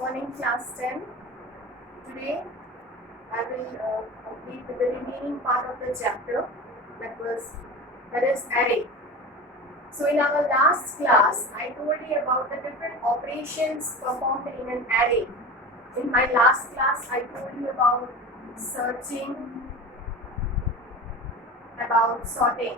morning, class 10. Today I will complete the remaining part of the chapter that is array. So in our last class, I told you about the different operations performed in an array. In my last class, I told you about searching, about sorting.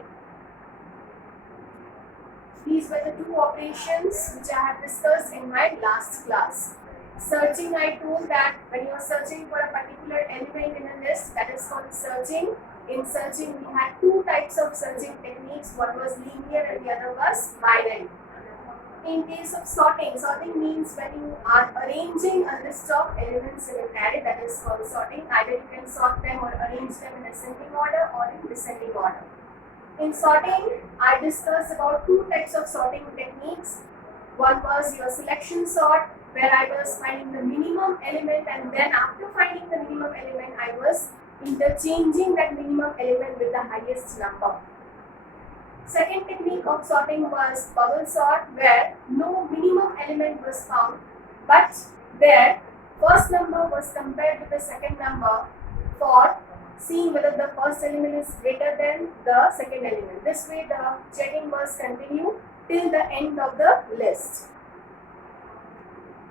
These were the two operations which I have discussed in my last class. Searching, I told that when you are searching for a particular element in a list, that is called searching. In searching, we had two types of searching techniques. One was linear and the other was binary. In case of sorting, sorting means when you are arranging a list of elements in an array, that is called sorting. Either you can sort them or arrange them in ascending order or in descending order. In sorting, I discussed about two types of sorting techniques. One was your selection sort, where I was finding the minimum element, and then after finding the minimum element, I was interchanging that minimum element with the highest number. Second technique of sorting was bubble sort, where no minimum element was found, but their first number was compared with the second number for seeing whether the first element is greater than the second element. This way the checking was continued till the end of the list.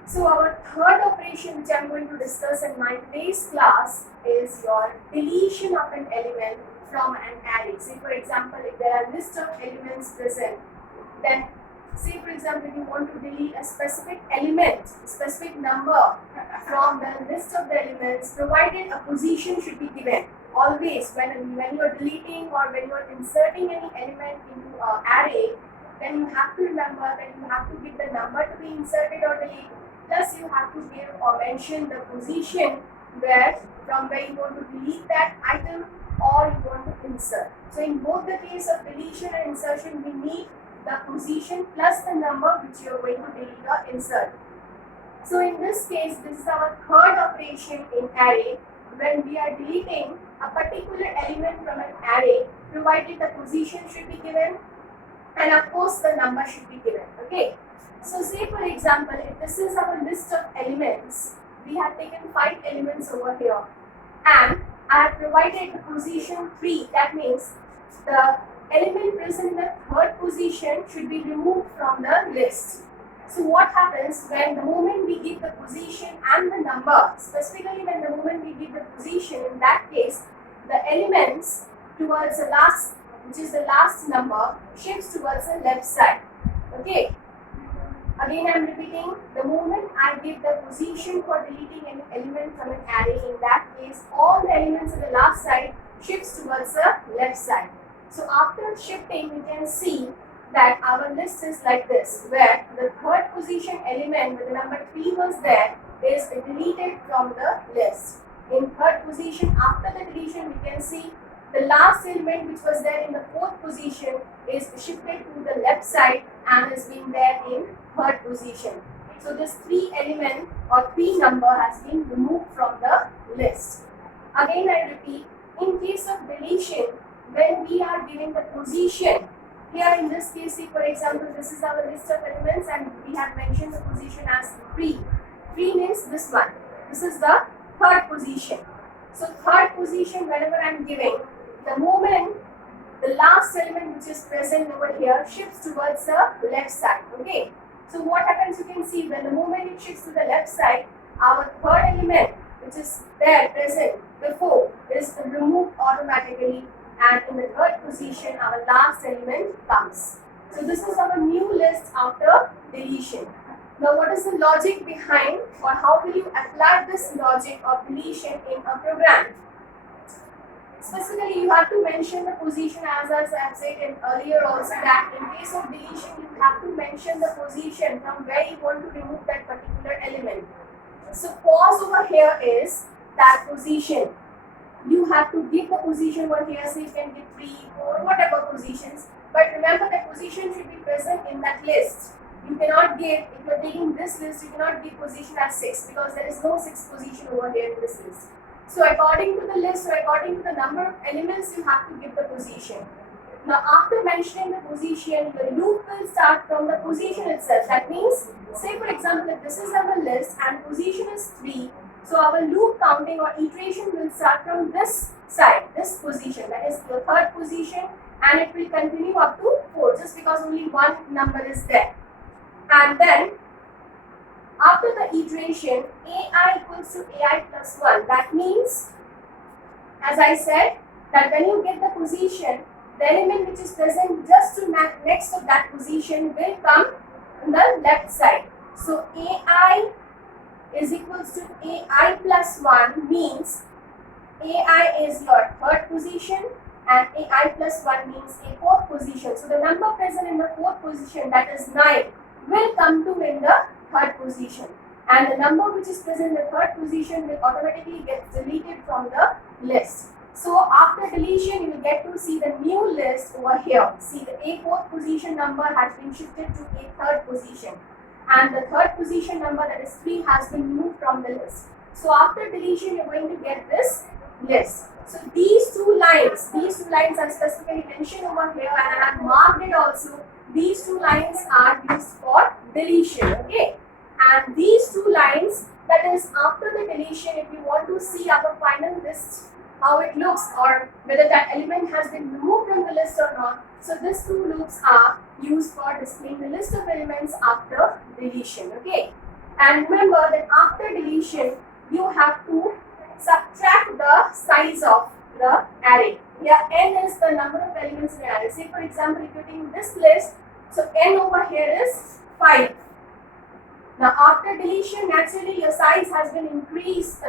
So our third operation which I am going to discuss in my today's class is your deletion of an element from an array. Say for example, if there are list of elements present, then say for example, if you want to delete a specific element, specific number from the list of the elements, provided a position should be given. Always when you are deleting or when you are inserting any element into an array, then you have to remember that you have to give the number to be inserted or deleted. Plus you have to give or mention the position from where you want to delete that item or you want to insert. So in both the case of deletion and insertion, we need the position plus the number which you are going to delete or insert. So in this case, this is our third operation in array. When we are deleting a particular element from an array, provided the position should be given and of course the number should be given. Okay. So say for example, if this is our list of elements, we have taken 5 elements over here and I have provided the position 3. That means the element present in the third position should be removed from the list. So what happens when the moment we give the position and the number, specifically when the moment we give the position, in that case the elements towards the last, which is the last number, shifts towards the left side. Okay. Again I am repeating, the moment I give the position for deleting any element from an array, in that case all the elements on the last side shifts towards the left side. So after shifting, we can see that our list is like this, where the third position element with the number 3 was there is deleted from the list. In third position, after the deletion, we can see the last element which was there in the fourth position is shifted to the left side and is being there in third position. So this 3 element or 3 number has been removed from the list. Again I repeat, in case of deletion, when we are giving the position, here in this case, see for example, this is our list of elements and we have mentioned the position as 3. 3 means this one. This is the third position. So third position, whenever I am giving, the moment the last element which is present over here shifts towards the left side. Okay. So what happens, you can see when the moment it shifts to the left side, our third element which is there present before is removed automatically, and in the third position our last element comes. So this is our new list after deletion. Now what is the logic behind, or how will you apply this logic of deletion in a program? Specifically, you have to mention the position, as I have said earlier also, that in case of deletion you have to mention the position from where you want to remove that particular element. So pause over here is that position. You have to give the position over here, so you can give 3, 4, whatever positions. But remember that position should be present in that list. You cannot give, if you are taking this list, you cannot give position as 6 because there is no 6th position over here in this list. So according to the list or according to the number of elements, you have to give the position. Now after mentioning the position, the loop will start from the position itself. That means, say for example, example, if this is our list and position is 3, so our loop counting or iteration will start from this side, this position, that is the third position, and it will continue up to 4 just because only one number is there. And then after the iteration, ai equals to ai plus 1. That means, as I said, that when you get the position, the element which is present just to next to that position will come on the left side. So ai is equals to ai plus 1 means ai is your third position and ai plus 1 means a fourth position. So the number present in the fourth position, that is 9, will come to in the third position, and the number which is present in the third position will automatically get deleted from the list. So after deletion, you will get to see the new list over here. See, the a fourth position number has been shifted to a third position, and the third position number, that is 3, has been moved from the list. So after deletion, you are going to get this list. So these two lines are specifically mentioned over here, and I have marked it also. These two lines are used for deletion, okay? And these two lines, that is after the deletion, if you want to see our final list, how it looks or whether that element has been removed from the list or not. So these two loops are used for displaying the list of elements after deletion, okay? And remember that after deletion, you have to subtract the size of the array. Here n is the number of elements in the array. Say for example, if you take this list, so n over here is 5. Now after deletion, naturally your size has been decreased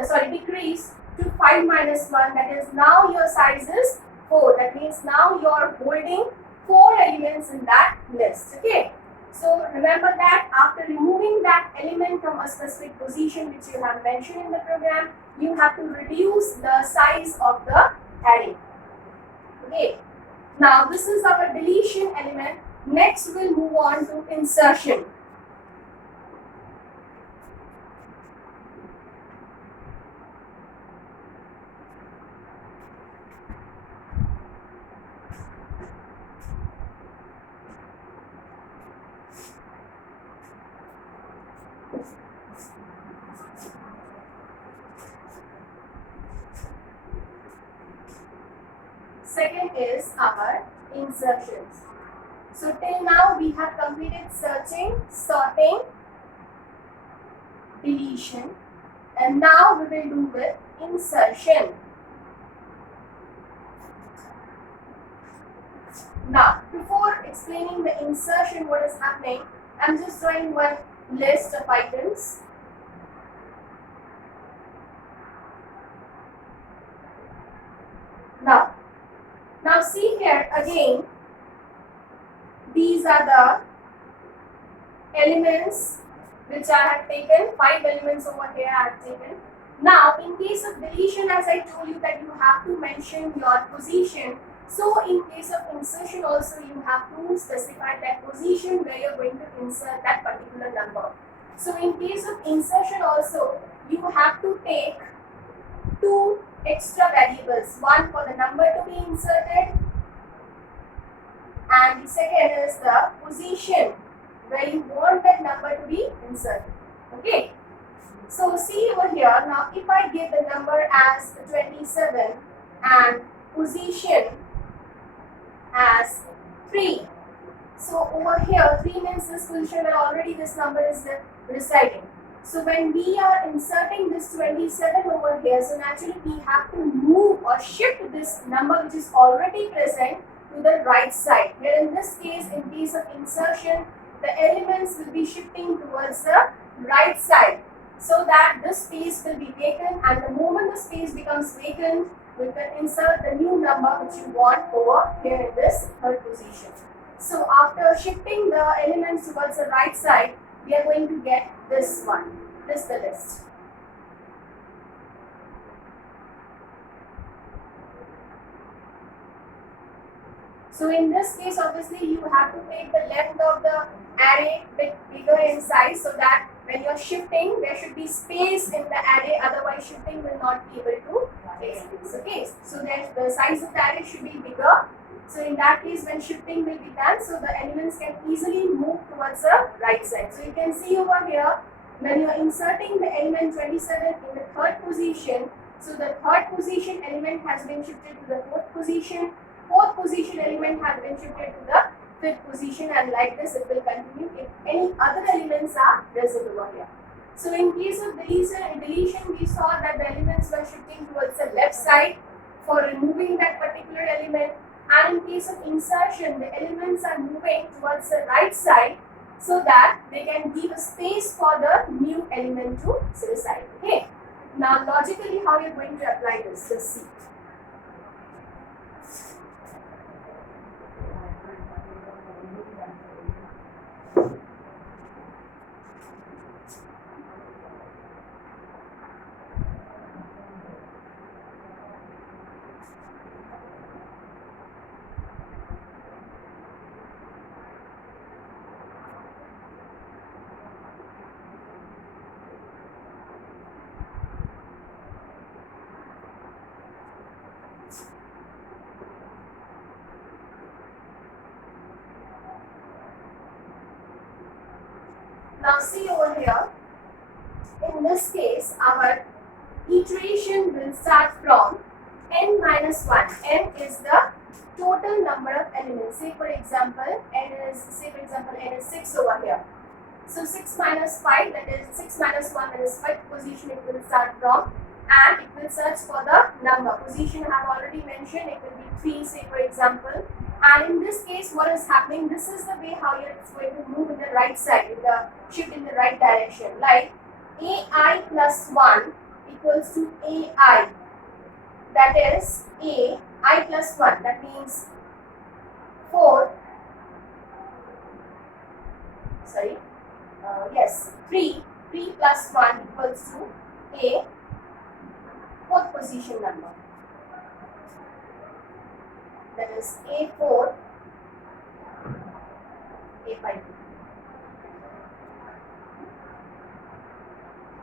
to 5 minus 1, that is now your size is 4. That means now you are holding 4 elements in that list, okay? So remember that after removing that element from a specific position which you have mentioned in the program, you have to reduce the size of the array, okay? Now this is our deletion element. Next we'll move on to insertion. Second is our insertions. So till now we have completed searching, sorting, deletion, and now we will do with insertion. Now before explaining the insertion, what is happening, I am just drawing one list of items. Now see here again, these are the elements which I have taken, 5 elements over here I have taken. Now in case of deletion, as I told you that you have to mention your position, so in case of insertion also you have to specify that position where you are going to insert that particular number. So in case of insertion also, you have to take 2 extra variables, one for the number to be inserted and the second is the position where you want that number to be inserted, okay? So see over here, now if I give the number as 27 and position as 3, so over here 3 means this position where already this number is residing. So when we are inserting this 27 over here, so naturally we have to move or shift this number which is already present to the right side. Here in this case, in case of insertion, the elements will be shifting towards the right side so that this space will be taken, and the moment the space becomes vacant, we can insert the new number which you want over here in this third position. So after shifting the elements towards the right side, we are going to get this one, this the list. So in this case, obviously you have to take the length of the array bit bigger in size so that when you are shifting, there should be space in the array, otherwise shifting will not be able to take place. Okay, so that the size of the array should be bigger. So in that case, when shifting will be done, so the elements can easily move towards the right side. So you can see over here, When you are inserting the element 27 in the third position, so the third position element has been shifted to the fourth position, fourth position element has been shifted to the fifth position, and like this it will continue if any other elements are present over here. So in case of deletion, we saw that the elements were shifting towards the left side for removing that particular element, and in case of insertion, the elements are moving towards the right side so that they can give a space for the new element to reside. Okay. Now logically, how you are going to apply this? Let's see. Now see over here, in this case our iteration will start from n minus 1. N is the total number of elements. Say for example n is 6 over here. So 6 minus 5, that is 6 minus 1, that is 5th position it will start from, and it will search for the number. Position I have already mentioned, it will be 3, say for example. And in this case, what is happening? This is the way how it's going to move in the right side, in the shift in the right direction. Like AI plus 1 equals to AI. That is AI plus 1. That means 3 plus 1 equals to a fourth position number. That is A4, A5.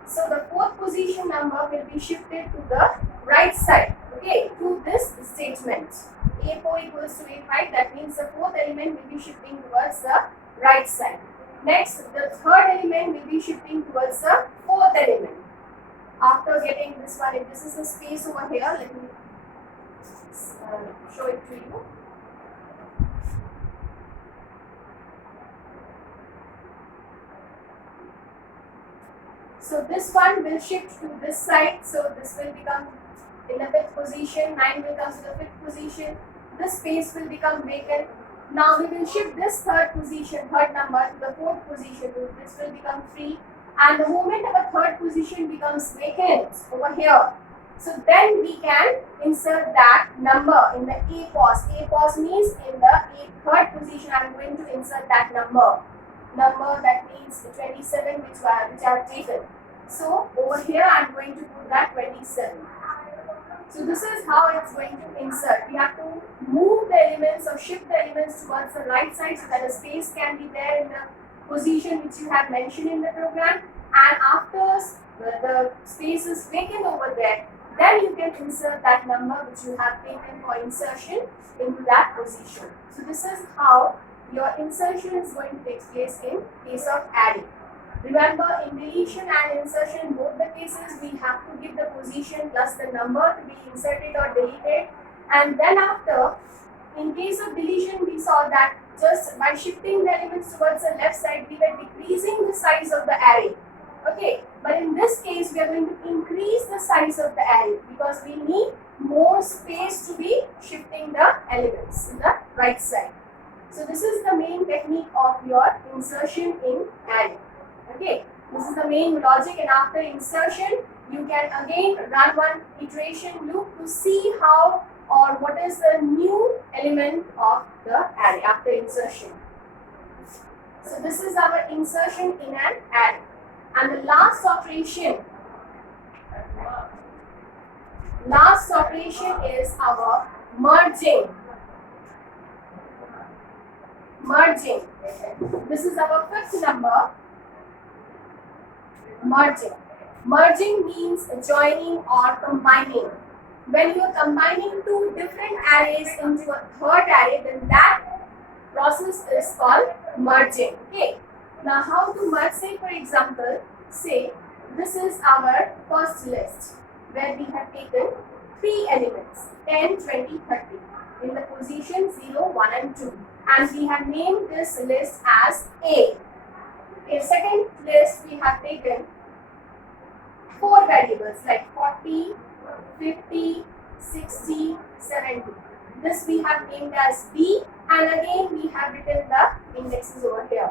So the fourth position number will be shifted to the right side, okay, to this statement. A4 equals to A5, that means the fourth element will be shifting towards the right side. Next, the third element will be shifting towards the fourth element. After getting this one, if this is the space over here, let me show it to you. So this one will shift to this side, so this will become in the 5th position, 9 will come to the 5th position, this space will become vacant. Now we will shift this third number to the 4th position, so this will become 3, and the moment our third position becomes vacant over here, so then we can insert that number in the A pos. A pos means in the third position I am going to insert that number that means 27 which I have taken. So over here I am going to put that 27. So this is how it's going to insert. We have to move the elements or shift the elements towards the right side so that a space can be there in the position which you have mentioned in the program, and after the space is vacant over there, then you can insert that number which you have taken for insertion into that position. So this is how your insertion is going to take place in case of adding. Remember, in deletion and insertion, both the cases, we have to give the position plus the number to be inserted or deleted. And then after, in case of deletion, we saw that just by shifting the elements towards the left side, we were decreasing the size of the array. Okay, but in this case, we are going to increase the size of the array because we need more space to be shifting the elements in the right side. So this is the main technique of your insertion in array. Okay, this is the main logic, and after insertion, you can again run one iteration loop to see how or what is the new element of the array after insertion. So this is our insertion in an array. And the last operation is our merging. This is our 5th number. Merging means joining or combining. When you are combining two different arrays into a third array, then that process is called merging. Okay. Now how to merge? Say for example, say this is our first list where we have taken 3 elements 10, 20, 30 in the position 0, 1 and 2, and we have named this list as A. In second list we have taken 4 variables like 40, 50, 60, 70. This we have named as B, and again we have written the indexes over here.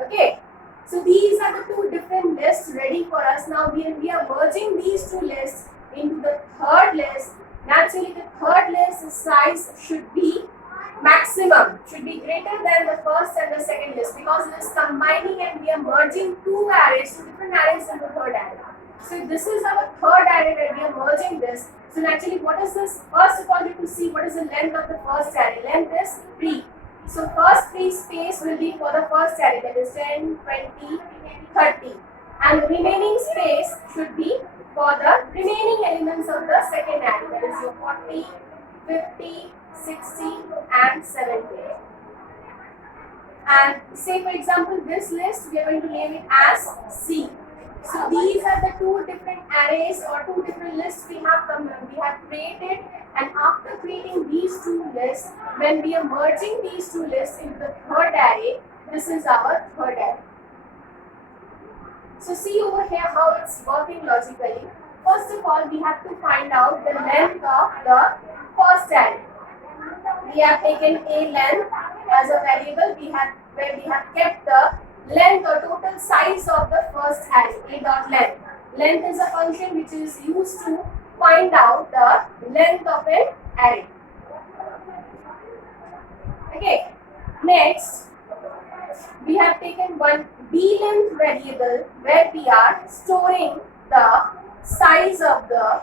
Okay, so these are the 2 different lists ready for us. Now we are merging these 2 lists into the third list. Naturally, the third list size should be maximum, should be greater than the first and the second list, because it is combining and we are merging 2 arrays, 2 different arrays into third array. So this is our third array where we are merging this. So naturally, what is this? First of all, you have to see what is the length of the first array. Length is 3. So first 3 space will be for the first array, that is 10, 20, 30. And the remaining space should be for the remaining elements of the second array, that is your 40, 50, 60 and 70. And say for example, this list we are going to name it as C. So these are the 2 different arrays or 2 different lists we have created, and after creating these 2 lists, when we are merging these 2 lists into the third array, this is our third array. So see over here how it's working logically. First of all, we have to find out the length of the first array. We have taken a length as a variable where we have kept the length or total size of the first array, a dot length. Length is a function which is used to find out the length of an array. Okay, next we have taken one b length variable where we are storing the size of the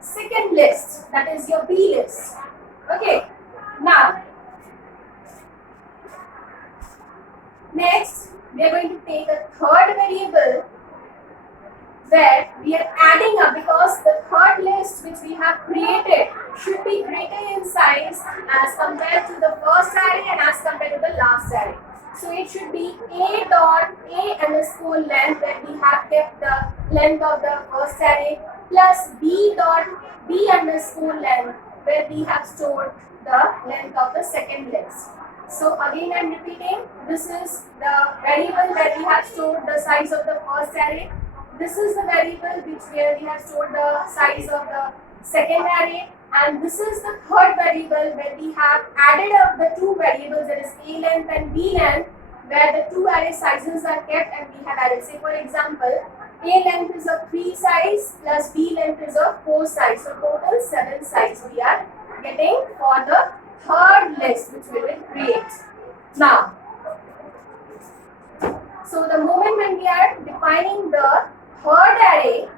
second list, that is your b list. Okay, now next we are going to take a third variable where we are adding up, because the third list which we have created should be greater in size as compared to the first array and as compared to the last array. So it should be a dot a underscore length, where we have kept the length of the first array, plus b dot b underscore length, where we have stored the length of the second list. So again I am repeating, this is the variable where we have stored the size of the first array. This is the variable where we have stored the size of the second array, and this is the third variable where we have added up the 2 variables, that is a length and b length, where the 2 array sizes are kept and we have added. Say for example, a length is of 3 size plus b length is of 4 size, so total 7 size we are getting for the third list which we will create. Now, so the moment when we are defining the third array,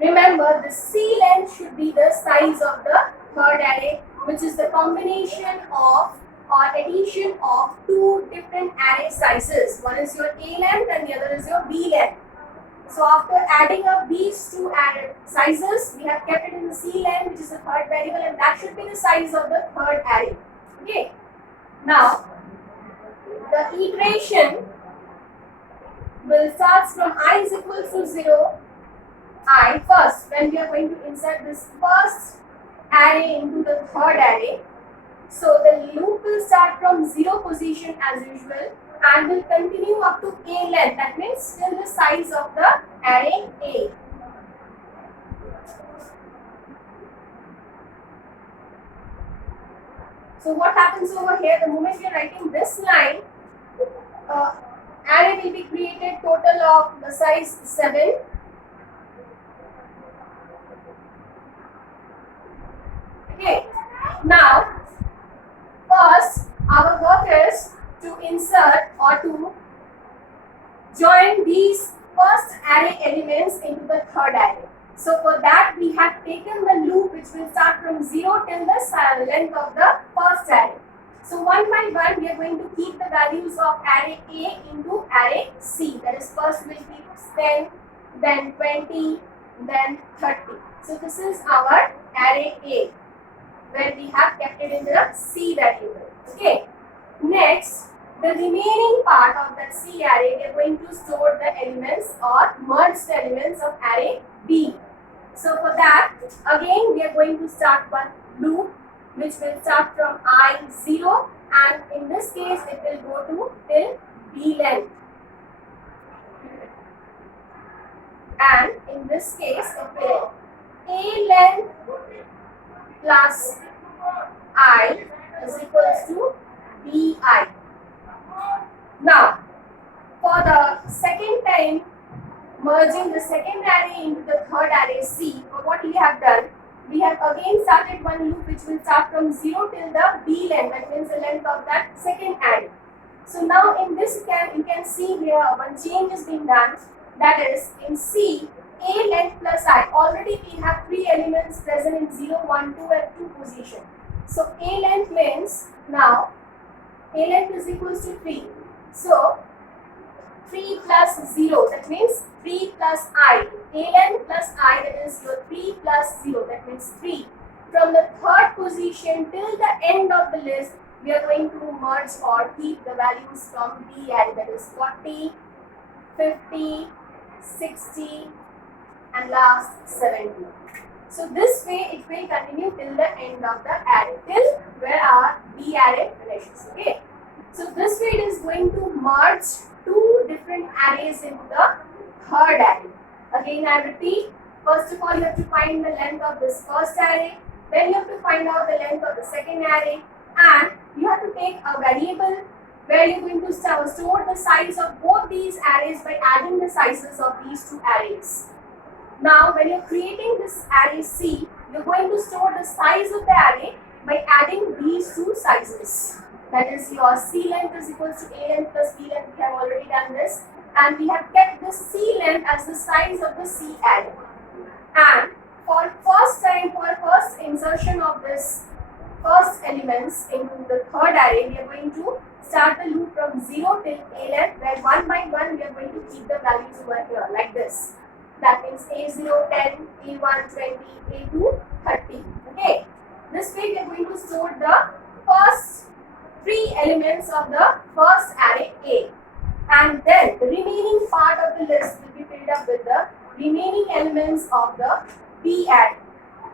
remember the C length should be the size of the third array, which is the combination of or addition of 2 different array sizes. One is your A length and the other is your B length. So after adding up these 2 array sizes, we have kept it in the C length, which is the third variable, and that should be the size of the third array. Okay. Now, the iteration will start from I is equal to 0. I first, when we are going to insert this first array into the third array, so the loop will start from 0 position as usual and will continue up to A length, that means still the size of the array A. So what happens over here, the moment we are writing this line, array will be created total of the size 7. Okay, now first our work is to insert or to join these first array elements into the third array. So for that we have taken the loop which will start from 0 till the length of the first array. So one by one we are going to keep the values of array A into array C. That is, first we'll keep 10, then 20, then 30. So this is our array A, where we have kept it in the C variable. Okay. Next, the remaining part of that C array, we are going to store the elements or merge the elements of array B. So for that, again we are going to start one loop which will start from I0, and in this case it will go to till B length. And in this case it will A length plus I is equals to BI. Now, for the second time merging the second array into the third array C, what we have done, we have again started one loop which will start from 0 till the B length, that means the length of that second array. So now in this you can see here one change is being done, that is in C, A length plus I, already we have 3 elements present in 0, 1, 2 and 2 position. So A length means now A length is equals to 3. So 3 plus 0, that means 3 plus I. A length plus I, that is your 3 plus 0, that means 3. From the third position till the end of the list, we are going to merge or keep the values from B array, that is 40, 50, 60 and last 70. So this way it will continue till the end of the array, till where are B array finishes. Okay. So this way it is going to merge 2 different arrays into the third array. Again I repeat, first of all you have to find the length of this first array, then you have to find out the length of the second array, and you have to take a variable where you are going to store the size of both these arrays by adding the sizes of these 2 arrays. Now when you are creating this array C, you are going to store the size of the array by adding these 2 sizes. That is your C length is equals to A length plus B length. We have already done this, and we have kept the C length as the size of the C array. And for first insertion of this first elements into the third array, we are going to start the loop from 0 till A length, where one by one we are going to keep the values over here like this. That means A0 10, A1 20, A2 30. Okay. This way we are going to store the first 3 elements of the first array A, and then the remaining part of the list will be filled up with the remaining elements of the B array.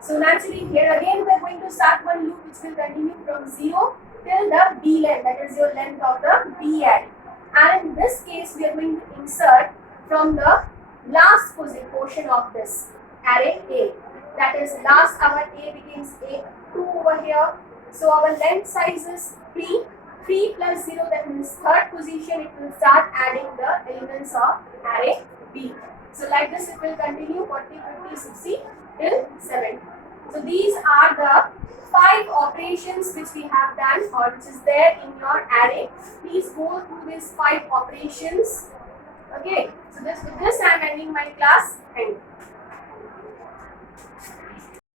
So naturally here again we are going to start one loop which will continue from 0 till the B length, that is your length of the B array. And in this case we are going to insert from the last portion of this array A, that is last our A becomes A2 over here. So our length size is 3 plus 0, that means third position it will start adding the elements of array B. So like this it will continue 40, 50, 60 till 70. So these are the 5 operations which we have done or which is there in your array. Please go through these 5 operations. Okay. So with this I am ending my class. Thank you.